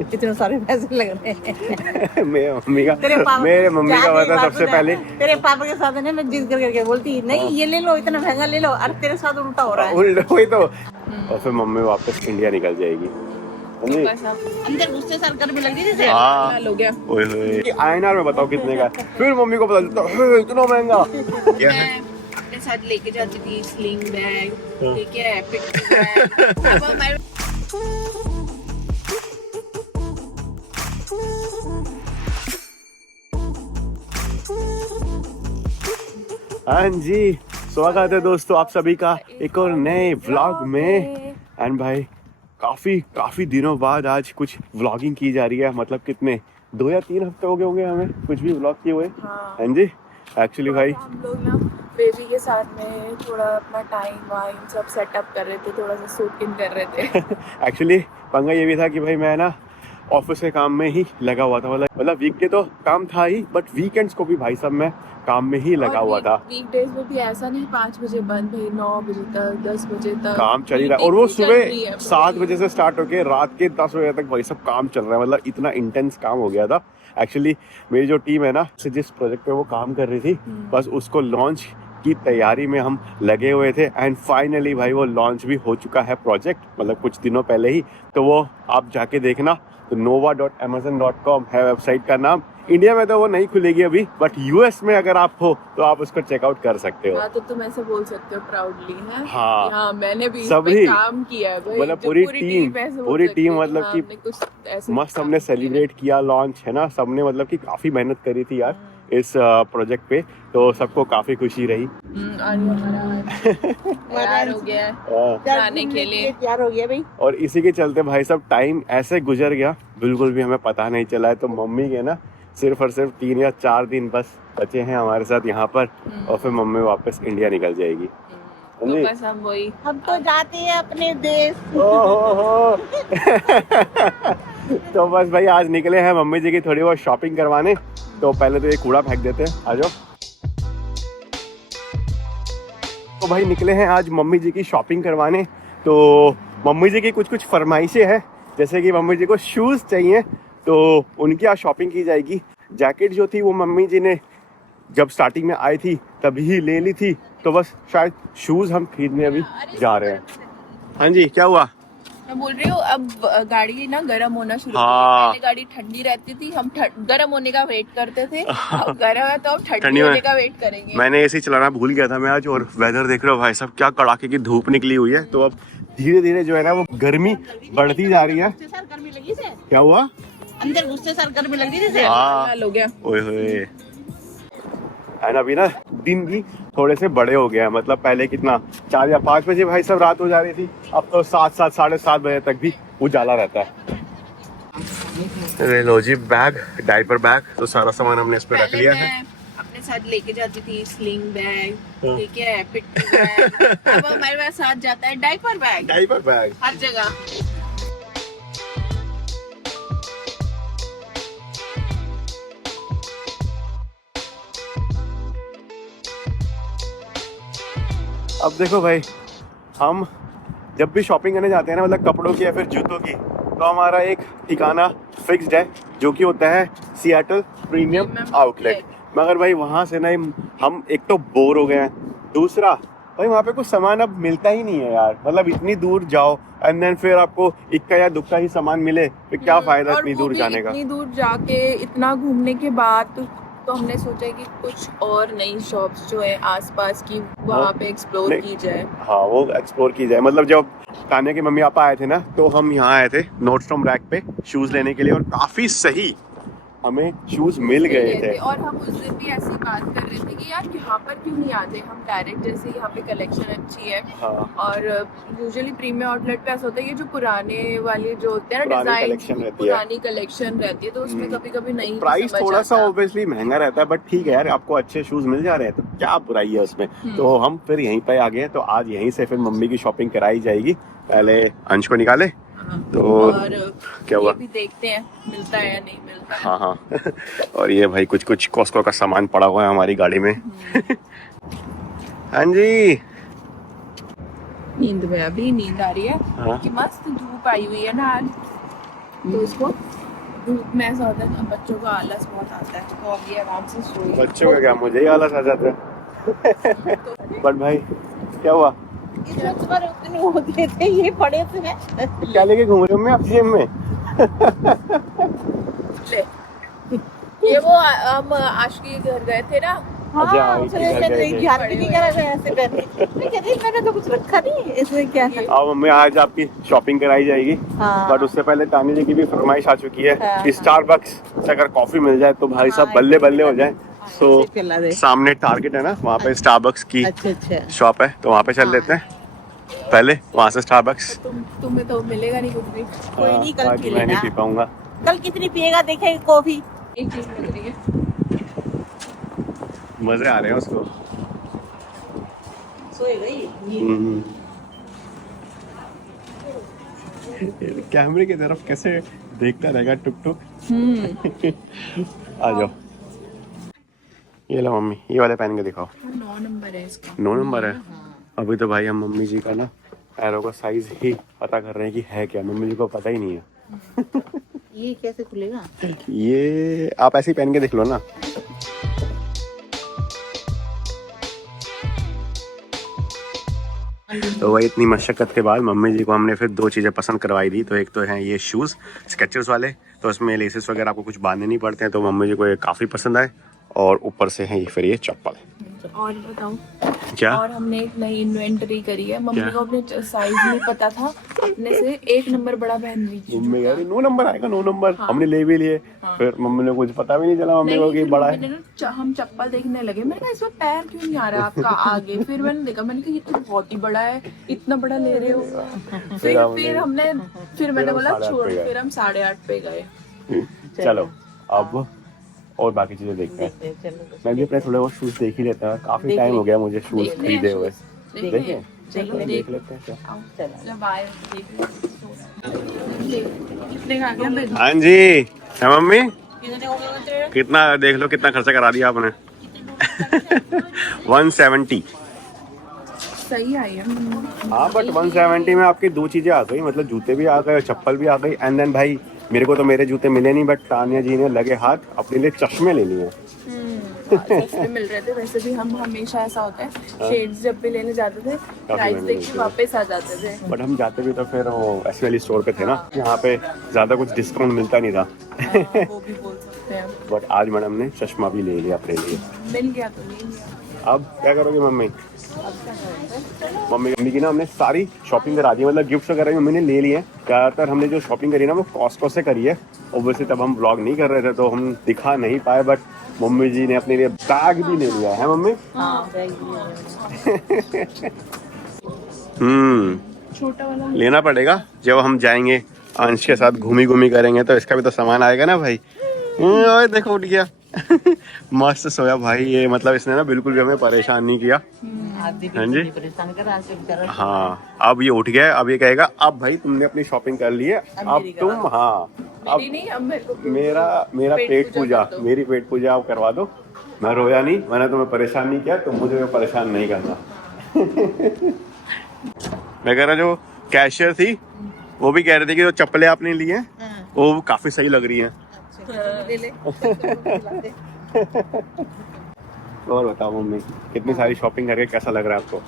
इतने सारे पैसे लग रहे हैं। मेरे मम्मी का पता सबसे पहले तेरे पापा के साथ है मैं जिद करके बोलती नहीं ये ले लो इतना महंगा ले लो, और तेरे साथ उल्टा हो रहा है। उल्टा वही तो। और फिर मम्मी वापस इंडिया निकल जाएगी। अंदर गुस्से सर कर भी लग रही थी। हाँ हो गया। ओए होए INR में बताओ कितने का, फिर मम्मी को पता चलता है इतना महंगा। मैं अपने साथ लेके जाती थी स्लिंग बैग, ठीक है, पिक बैग। अब हमारे हाँ जी, स्वागत है दोस्तों आप सभी का एक और नए व्लॉग में। एंड भाई काफी दिनों बाद आज कुछ व्लॉगिंग की जा रही है। मतलब कितने 2 या 3 हफ्ते हो गए होंगे हमें कुछ भी व्लॉग किए हुए। हाँ जी, एक्चुअली भाई हम लोग ना बेबी के साथ में थोड़ा अपना टाइम वाइम सब सेटअप कर रहे थे, थोड़ा सा शूट इन कर रहे थे। एक्चुअली पंगा ये भी था कि भाई मैं ना ऑफिस के काम में ही लगा हुआ था। मतलब वीक के तो काम था ही, बट वीकेंड्स को भी भाई साहब मैं काम में ही लगा हुआ था। वीकडेज में भी ऐसा नहीं 5 बजे बंद, भाई 9 बजे तक 10 बजे तक काम चल ही रहा है। और वो सुबह 7 बजे से स्टार्ट होके रात के 10 बजे तक भाई सब काम चल रहा है। मतलब इतना इंटेंस काम हो गया था। एक्चुअली मेरी जो टीम है ना, जिस प्रोजेक्ट पे वो काम कर रही थी, बस उसको लॉन्च की तैयारी में हम लगे हुए थे। एंड फाइनली भाई वो लॉन्च भी हो चुका है प्रोजेक्ट, मतलब कुछ दिनों पहले ही। तो वो आप जाके देखना, तो nova.amazon.com है वेबसाइट का नाम। इंडिया में तो वो नहीं खुलेगी अभी, बट यूएस में अगर आप हो तो आप उसको चेकआउट कर सकते हो। हाँ, तो तुम ऐसे बोल सकते हो प्राउडली है। हाँ, हाँ, मैंने भी सभी काम किया है भाई। मतलब पूरी टीम मतलब कि कुछ ऐसे मस्त हमने सेलिब्रेट किया लॉन्च, है ना। सबने मतलब कि काफी मेहनत करी थी यार इस प्रोजेक्ट पे, तो सबको काफी खुशी रही। तैयार हो गया है जाने के लिए, तैयार हो गया भाई। और इसी के चलते भाई सब टाइम ऐसे गुजर गया, बिल्कुल भी हमें पता नहीं चला है। तो मम्मी के ना सिर्फ और सिर्फ 3 या 4 दिन बस बचे हैं हमारे साथ यहाँ पर, और फिर मम्मी वापस इंडिया निकल जाएगी। तो बस हम वही, हम तो जाते हैं अपने देश। ओहो तो बस भाई आज निकले हैं मम्मी जी की थोड़ी बहुत शॉपिंग करवाने। तो पहले तो ये कूड़ा फेंक देते हैं, आ जाओ। तो भाई निकले हैं आज मम्मी जी की शॉपिंग करवाने। तो मम्मी जी की कुछ फरमाइशें हैं, जैसे कि मम्मी जी को शूज़ चाहिए, तो उनकी आज शॉपिंग की जाएगी। जैकेट जो थी वो मम्मी जी ने जब स्टार्टिंग में आई थी तभी ही ले ली थी, तो बस शायद शूज़ हम खरीदने अभी जा रहे हैं। हाँ जी, क्या हुआ? मैं बोल रही हूँ अब गाड़ी ना गर्म होना शुरू हाँ। हो गई। पहले गाड़ी ठंडी रहती थी, हम गर्म होने का वेट करते थे। अब गर्म है तो अब ठंडी होने का वेट करेंगे। मैंने ऐसे ही चलाना भूल गया था मैं आज। और वेदर देख रहे हो भाई साहब, क्या कड़ाके की धूप निकली हुई है। तो अब धीरे धीरे जो है ना वो गर्मी बढ़ती जा रही है। सर गर्मी लगी से क्या हुआ? अंदर गुस्से सर गर्मी लग रही थी। हाँ हो गया। ओए होए। एंड अभी ना दिन भी थोड़े से बड़े हो गए हैं। मतलब पहले कितना 4 या 5 बजे भाई सब रात हो जा रही थी, अब तो 7 साढ़े 7 बजे तक भी उजाला रहता है। अरे लो जी, बैग, डायपर बैग, तो सारा सामान हमने इस पे रख लिया है। अपने साथ लेके जाती थी स्लिंग बैग, ठीक है, पिक बैग। अब हमारे पास साथ जाता है डायपर बैग हर जगह। अब देखो भाई, हम जब भी शॉपिंग करने जाते हैं ना, मतलब कपड़ों की या फिर जूतों की, तो हमारा एक ठिकाना फिक्स्ड है, जो कि होता है सिएटल प्रीमियम आउटलेट। मगर भाई वहाँ से ना हम एक तो बोर हो गए हैं, दूसरा भाई वहाँ पे कुछ सामान अब मिलता ही नहीं है यार। मतलब इतनी दूर जाओ एंड देन फिर आपको इक्का या दुक्का ही सामान मिले, फिर क्या फायदा इतनी दूर जाने का। इतनी दूर जाके इतना घूमने के बाद तो हमने सोचा कि कुछ और नई शॉप्स जो है आसपास की वहाँ पे एक्सप्लोर की जाए। हाँ, वो एक्सप्लोर की जाए। मतलब जब तान्या के मम्मी पापा आए थे ना, तो हम यहाँ आए थे नॉर्डस्ट्रॉम रैक पे शूज लेने के लिए, और काफी सही हमें शूज मिल गए थे। और हम उस दिन भी ऐसी बात कर रहे थे कि यार यहाँ पर क्यों नहीं आते हम डायरेक्ट, जैसे यहाँ पे कलेक्शन अच्छी है। हाँ। और यूजुअली प्रीमियम आउटलेट पे ऐसा होता है कि जो पुराने वाले जो होते हैं ना पुरानी डिजाइन, कलेक्शन रहती है, तो उसमें कभी कभी नहीं प्राइस थोड़ा सा ऑब्वियसली महंगा रहता है, बट ठीक है यार, आपको अच्छे शूज मिल जा रहे हैं तो क्या बुराई है उसमें। तो हम फिर यहीं पे आ गए, तो आज यहीं से फिर मम्मी की शॉपिंग कराई जाएगी। पहले अंश को निकाले तो और क्या हुआ, ये भी देखते हैं मिलता है या नहीं मिलता है। हाँ और ये भाई कुछ कॉस्को का सामान पड़ा हुआ है हमारी गाड़ी में। हाँ जी, नींद में अभी नींद आ रही है। हाँ। कि मस्त धूप आई हुई है ना आज। तो इसको धूप में ऐसा होता है ना, बच्चों को आलस बहुत आता है, तो अब ये आराम से सोए। बच्चों का क्या, मुझे ही आलस आ जाता है। बट भाई क्या हुआ, होते थे ये पड़े थे। क्या लेके घूम रहे हो मैं आप जेब में? ले, ये वो हम आशिकी के घर गए थे ना, अच्छा, ध्यान भी नहीं करा था ऐसे पहले। मैं कहती मैंने तो कुछ रखा नहीं, इसमें क्या है। अब मम्मी आज आपकी शॉपिंग कराई जाएगी, बट उससे पहले तानी जी की भी फरमाइश आ चुकी है, स्टारबक्स से अगर कॉफी मिल जाए तो भाई साहब बल्ले बल्ले हो जाए। सो सामने टारगेट है ना, वहाँ पे स्टारबक्स की शॉप है, तो वहाँ पे चल लेते हैं पहले, वहाँ से स्टारबक्स। तुम्हें तो मिलेगा नहीं कुछ भी। कोई नहीं, कल पी मैं नहीं लेना। पी पाऊंगा। कल कितनी पिएगा देखेंगे कॉफी। एक चीज लग रही है, मजे आ रहे हैं उसको। सोएगा ही। कैमरे की तरफ कैसे देखता रहेगा टुक टुक। आ जाओ, ये लो मम्मी, ये वाले पहन के दिखाओ। 9 नंबर है इसका। 9 नंबर है। अभी तो भाई हम मम्मी जी का ना पैरों का साइज ही पता कर रहे हैं कि है क्या, मम्मी जी को पता ही नहीं है। ये कैसे खुलेगा? ये आप ऐसे ही पहन के देख लो ना। तो वही इतनी मशक्कत के बाद मम्मी जी को हमने फिर 2 चीज़ें पसंद करवाई दी। तो एक तो है ये शूज़ स्केचर्स वाले, तो उसमें लेसेस वगैरह आपको कुछ बांधने नहीं पड़ते हैं, तो मम्मी जी को ये काफ़ी पसंद आए। और ऊपर से है फिर ये चप्पल। और बताऊं क्या? और हमने एक नई इन्वेंटरी करी है। मम्मी को अपने साइज नहीं पता था, अपने से 1 नंबर बड़ा पहन ली। मम्मी यार 9 नंबर आएगा, 9 नंबर हमने ले भी लिए। फिर मम्मी ने कुछ पता भी नहीं चला मम्मी को कि बड़ा है। हम चप्पल देखने लगे, मैंने कहा इसमें पैर क्यों नहीं आ रहा आपका आगे। फिर मैंने देखा, मैंने कहा ये तो बहुत ही बड़ा है, इतना बड़ा ले रहे हो। फिर मैंने बोला छोड़, फिर हम 8.5 पे गए। चलो अब और बाकी चीजें देखते हैं। मैं भी अपने थोड़े बहुत शूज देख ही लेता हूँ, काफी टाइम हो गया मुझे शूज खरीदे हुए। देखें, चलो देख लेते हैं क्या। हाँ जी, है मम्मी, कितना देख लो, कितना खर्चा करा दिया आपने। 170। सही आई है। हाँ बट 170 में आपकी 2 चीजें आ गई, मतलब जूते भी आ गए, चप्पल भी आ गई, एंड देन भाई मेरे को तो मेरे जूते मिले नहीं, बट तानिया जी ने लगे हाथ अपने लिए चश्मे ले लिए। सस्ते मिल रहे थे। वैसे भी हम हमेशा ऐसा होता है, शेड्स जब भी लेने जाते थे प्राइस देख के वापस आ जाते थे। बट हम जाते भी तो फिर वो ऐसे वाली स्टोर पे थे ना, यहाँ पे ज्यादा कुछ डिस्काउंट मिलता नहीं था। वो भी बोल सकते हैं। बट आज मैडम ने चश्मा भी ले लिया अपने लिए। मिल गया तो ले लिया। अब क्या करोगे मम्मी? मम्मी की ना हमने सारी शॉपिंग करा दी, मतलब गिफ्ट वगैरह मम्मी ने ले लिए हैं। ज़्यादातर हमने जो शॉपिंग करी ना वो कॉस्को से करी है। ओब्वियसली तब हम व्लॉग नहीं कर रहे थे तो हम दिखा नहीं पाए, बट मम्मी जी ने अपने लिए बैग भी ले लिया है मम्मी। छोटा वाला लेना पड़ेगा जब हम जाएंगे अंश के साथ, घूमी करेंगे तो इसका भी तो सामान आएगा ना भाई। ओए देखो उठ गया। मस्त सोया भाई ये, मतलब इसने ना बिल्कुल भी हमें परेशान नहीं किया। हाँ जी, हाँ अब ये उठ गया। अब ये कहेगा अब भाई तुमने अपनी शॉपिंग कर ली है, अब तुम, हाँ अब मेरा पेट पूजा, मेरी पेट पूजा आप करवा दो। मैं रोया नहीं, मैंने तुम्हें परेशान नहीं किया, तुम मुझे परेशान नहीं करना। मैं कह रहा जो कैशियर थी वो भी कह रही थी कि जो चप्पलें आपने ली हैं वो काफी सही लग रही हैं। और बताओ मम्मी, कितनी सारी शॉपिंग करके कैसा लग रहा है आपको?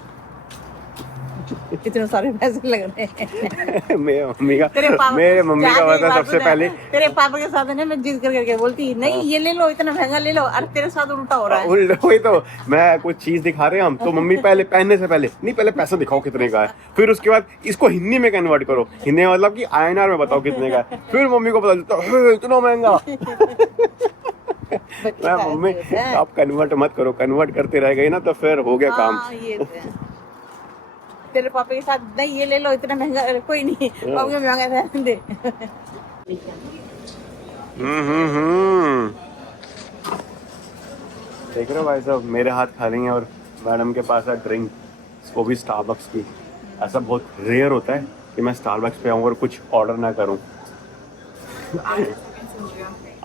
कितने सारे पैसे लग रहे हैं। मेरे मम्मी का पता सबसे पहले तेरे पापा के साथ है, मैं जिद करके बोलती नहीं ये ले लो, इतना महंगा ले लो, और तेरे साथ उल्टा हो रहा है। वही तो, मैं कुछ चीज दिखा रहे हैं हम तो मम्मी पहले पहनने से पहले नहीं, पहले पैसा दिखाओ कितने का है, फिर उसके बाद इसको हिंदी में कन्वर्ट करो, हिंदी में मतलब कि INR में बताओ कितने का है, फिर मम्मी को पता चलता इतना महंगा। मम्मी आप कन्वर्ट मत करो, कन्वर्ट करते रह गए ना तो फिर हो गया काम। तेरे पापा के साथ नहीं ये ले लो, इतना महंगा, कोई नहीं पापा महंगा रहने दे। देख रहे हो भाई साहब, मेरे हाथ खाली हैं और मैडम के पास है ड्रिंक, वो भी स्टारबक्स की। ऐसा बहुत रेयर होता है कि मैं स्टारबक्स पे आऊँ और कुछ ऑर्डर ना करूँ।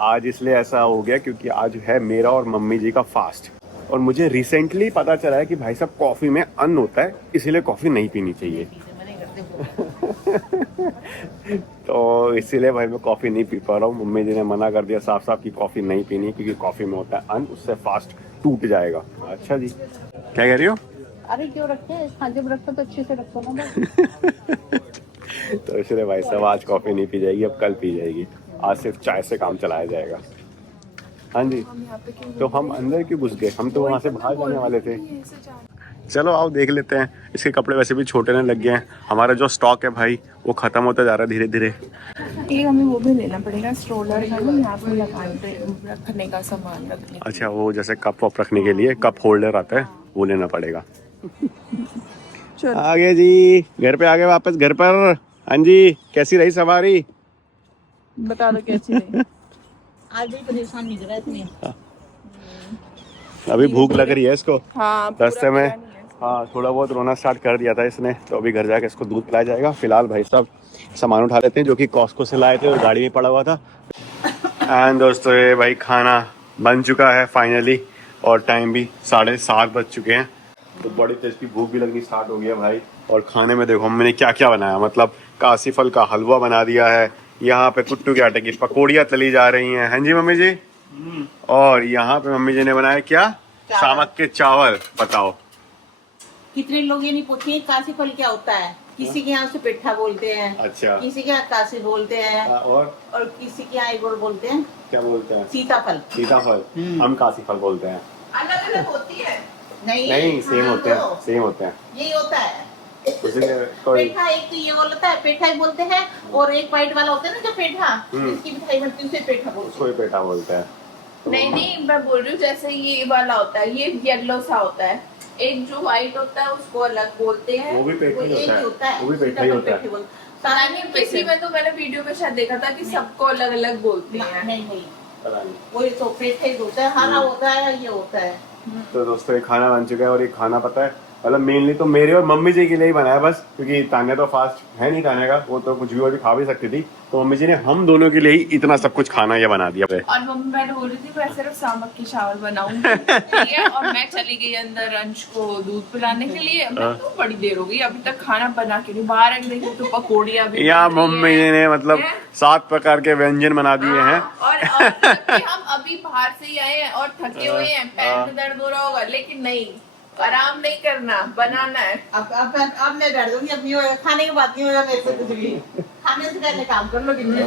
आज इसलिए ऐसा हो गया क्योंकि आज है मेरा और मम्मी जी का फास्ट, और मुझे रिसेंटली पता चला है कि भाई साहब कॉफ़ी में अन्न होता है, इसीलिए कॉफ़ी नहीं पीनी चाहिए। तो इसीलिए भाई मैं कॉफ़ी नहीं पी पा रहा हूँ। मम्मी जी ने मना कर दिया साफ साफ कि कॉफ़ी नहीं पीनी, क्योंकि कॉफ़ी में होता है अन्न, उससे फास्ट टूट जाएगा। अच्छा जी, क्या कह रही हो? अरे क्यों रखे, जब रखो तो अच्छे से रखो ना। तो इसलिए भाई साहब आज कॉफ़ी नहीं पी जाएगी, अब कल पी जाएगी। आज सिर्फ चाय से काम चलाया जाएगा। हाँ जी, तो हम अंदर क्यों घुस गए? हम तो वहाँ से बाहर जाने वाले थे। चलो आओ देख लेते हैं। इसके कपड़े वैसे भी छोटे ने लग गए हैं। हमारा जो स्टॉक है भाई वो खत्म होता जा रहा है धीरे धीरे। एक हमें वो भी लेना पड़ेगा, स्ट्रोलर है ना यहाँ पे रखने का सामान रखने। अच्छा, वो जैसे कप वप रखने के लिए कप होल्डर आता है, वो लेना पड़ेगा। आगे जी, घर पे आगे वापस घर पर। हाँ जी, कैसी रही सवारी? बता दो कैसी रही। आज भी परेशान नहीं कर रहा इतनी। अभी भूख लग रही है इसको। हाँ, रास्ते में हाँ थोड़ा बहुत रोना स्टार्ट कर दिया था इसने, तो अभी घर जाके इसको दूध पिलाया जाएगा। फिलहाल भाई साहब सामान उठा लेते हैं जो कि कॉस्को से लाए थे और गाड़ी में पड़ा हुआ था। एंड दोस्तों ये भाई खाना बन चुका है फाइनली, और टाइम भी 7:30 बज चुके हैं। तो बड़ी तेज की भूख भी लगनी स्टार्ट हो गई है भाई। और खाने में देखो हमने क्या क्या बनाया, मतलब काशी फल का हलवा बना दिया है, यहाँ पे कुट्टू के आटे की पकौड़ियाँ तली जा रही हैं। हाँ जी मम्मी जी। और यहाँ पे मम्मी जी ने बनाया क्या? शामक के चावल। बताओ कितने लोग ये नहीं पूछे काशी फल क्या होता है। किसी के यहाँ से पेठा बोलते हैं, अच्छा, किसी के यहाँ काशी बोलते हैं, और किसी के यहाँ एक और बोलते हैं क्या बोलते हैं? सीताफल। सीताफल, हम काशी फल बोलते हैं। अलग अलग होती है। नहीं सेम होते हैं, सेम होते हैं। यही होता है कोई पेठा। एक तो ये होता है पेठा ही बोलते हैं, और एक वाइट वाला होता है ना जो पेठा, इसकी मिठाई बनती है उसे पेठा बोलते हैं। कोई पेठा बोलते हैं। नहीं नहीं, मैं बोल रही हूँ जैसे ये वाला होता है, ये येलो सा होता है। एक जो व्हाइट होता है उसको अलग बोलते हैं। वो भी पेठा ही होता है, वो भी पेठा ही होता है। पता नहीं, किसी में तो मैंने वीडियो में शायद देखा था कि सबको अलग अलग बोलते हैं। नहीं वही तो पेठा ही होता है, हरा होता है, ये होता है। तो दोस्तों ये खाना बन चुका है, और ये खाना पता है मतलब मेनली तो मेरे और मम्मी जी के लिए ही बनाया बस, क्योंकि तान्या तो फास्ट है नहीं खाने का, वो तो कुछ भी और भी खा भी सकती थी। तो मम्मी जी ने हम दोनों के लिए ही इतना सब कुछ खाना ये बना दिया। और मम्मी मैंने बोल रही थी मैं सिर्फ सामक की चावल बनाऊंगी, ठीक है। और मैं चली गई अंदर अंश को दूध पिलाने के लिए। मैं तो बड़ी देर हो गई अभी तक खाना बना के नहीं, बाहर देखो तो पकौड़ियाँ भी यहाँ मम्मी जी ने मतलब 7 प्रकार के व्यंजन बना दिए हैं। और जबकि हम अभी बाहर से ही आए हैं और थके हुए हैं, पैर में दर्द हो रहा होगा, लेकिन नहीं, आराम नहीं करना, बनाना है। अब मैं डर दूंगी, अब नहीं होगा खाने के बाद, नहीं होगा मेरे से कुछ भी। खाने से पहले काम कर लो कितने